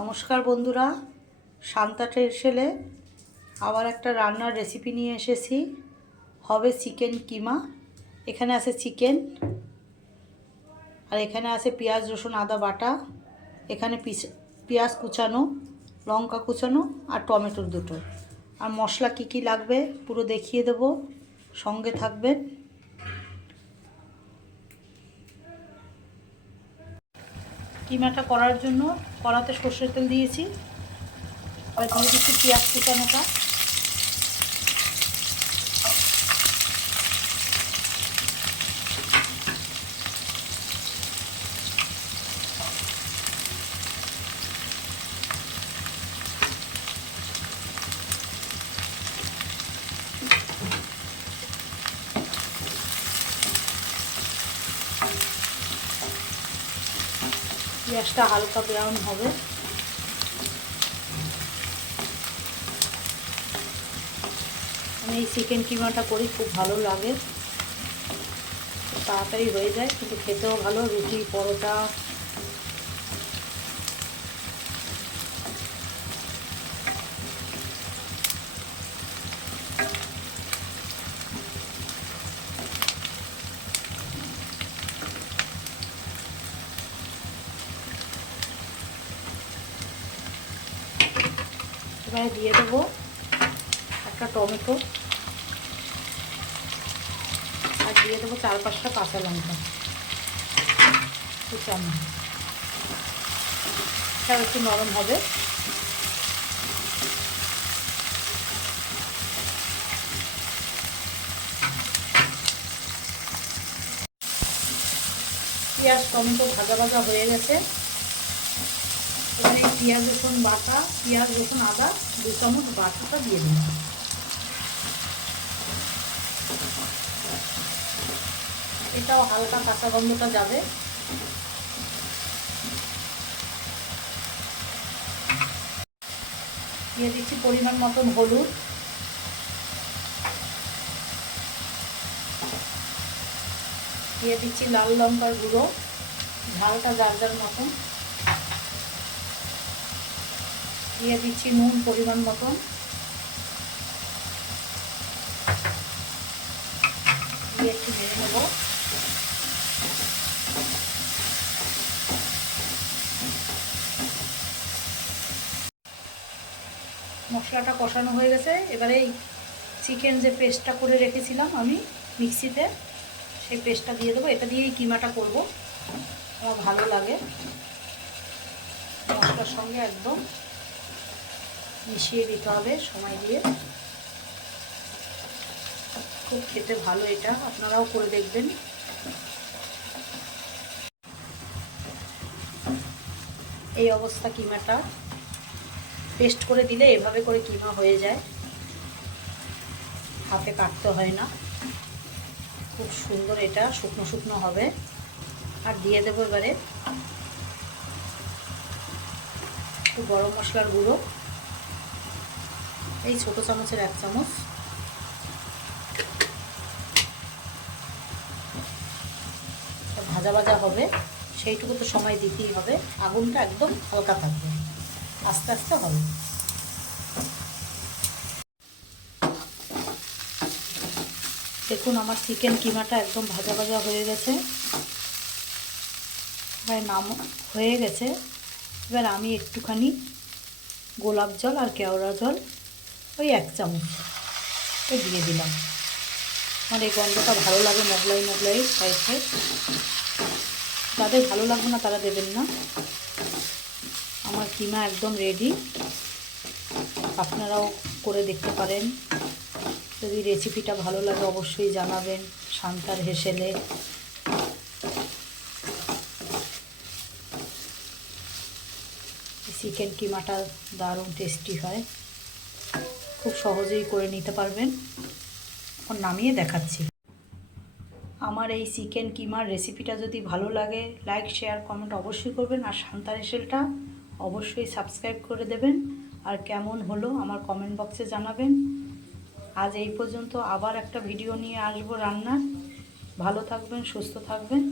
নমস্কার বন্ধুরা, শান্তা ট্রেডসেলে আবার একটা রান্নার রেসিপি নিয়ে এসেছি। হবে চিকেন কিমা। এখানে আছে চিকেন, আর এখানে আছে পেঁয়াজ, রসুন, আদা, বাটা। এখানে পেঁয়াজ কুচানো, লঙ্কা কুচানো আর টমেটোর দুটো। আর মশলা কি কি লাগবে পুরো দেখিয়ে দেব। সঙ্গে থাকবেন। কিমাটা করার জন্য কড়াতে সর্ষের তেল দিয়েছি। আর দিয়ে দিচ্ছি পেঁয়াজ কুচানোটা। পেঁয়াজটা হালকা ব্রাউন হবে। আমি এই চিকেন কিমাটা করি, খুব ভালো লাগে। তাড়াতাড়ি হয়ে যায়, কিন্তু খেতেও ভালো। রুটি, পরোটা এবারে দিয়ে দেবো একটা টমেটো। আর দিয়ে দেবো চার পাঁচটা কাঁচা লঙ্কা। কুচানো একটু নরম হবে। পেঁয়াজ, টমেটো ভাজা ভাজা হয়ে গেছে। এখানে পেঁয়াজ, রসুন বাটা, পেঁয়াজ, রসুন আদা, দু চামচ বাটাটা দিয়ে দিন। এটাও হালকা কাঁচা গন্ধটা যাবে। দিয়ে দিচ্ছি পরিমাণ মতন হলুদ। দিয়ে দিচ্ছি লাল লঙ্কার গুঁড়ো, ঝালটা যার যার মতন। দিয়ে দিচ্ছি নুন পরিমাণ মতন। দিয়ে একটু নেব। মশলাটা কষানো হয়ে গেছে। এবারে এই চিকেন যে পেস্টটা করে রেখেছিলাম আমি মিক্সিতে, সেই পেস্টটা দিয়ে দেবো। এটা দিয়েই কিমাটা করব। আমার ভালো লাগে। মশলার সঙ্গে একদম মিশিয়ে দিতে হবে সময় দিয়ে। খুব খেতে ভালো এটা, আপনারাও করে দেখবেন। এই অবস্থা কিমাটা। পেস্ট করে দিলে এভাবে করে কিমা হয়ে যায়। হাতে কাটতে হয় না। খুব সুন্দর এটা, শুকনো শুকনো হবে। আর দিয়ে দেবো এবারে একটু গরম মশলার গুঁড়ো। এই ছোট চামচের এক চামচ। ভাজা ভাজা হবে, সেইটুকু তো সময় দিতেই হবে। আগুনটা একদম হালকা থাকবে। আস্তে আস্তে হবে। দেখুন, আমার চিকেন কিমাটা একদম ভাজা ভাজা হয়ে গেছে। এবার নাম হয়ে গেছে। এবার আমি একটুখানি গোলাপ জল আর কেওড়া জল ওই এক চামচ। ওই দিয়ে দিলাম। আমার এই গন্ধটা ভালো লাগে, মোগলাই মোগলাই টাইপের যাদের ভালো লাগবে না, তারা দেবেন না। আমার কিমা একদম রেডি আপনারাও করে দেখতে পারেন। যদি রেসিপিটা ভালো লাগে, অবশ্যই জানাবেন শান্তার হেসেলে। চিকেন কিমাটা দারুণ টেস্টি হয়। খুব সহজেই করে নিতে পারবেন। এখন নামিয়ে দেখাচ্ছি। আমার এই চিকেন কিমার রেসিপিটা যদি ভালো লাগে, লাইক, শেয়ার, কমেন্ট অবশ্যই করবেন। আর শান্তা রেসেলটা অবশ্যই সাবস্ক্রাইব করে দেবেন। আর কেমন হলো আমার কমেন্ট বক্সে জানাবেন। আজ এই পর্যন্ত আবার একটা ভিডিও নিয়ে আসব রান্নার। ভালো থাকবেন, সুস্থ থাকবেন।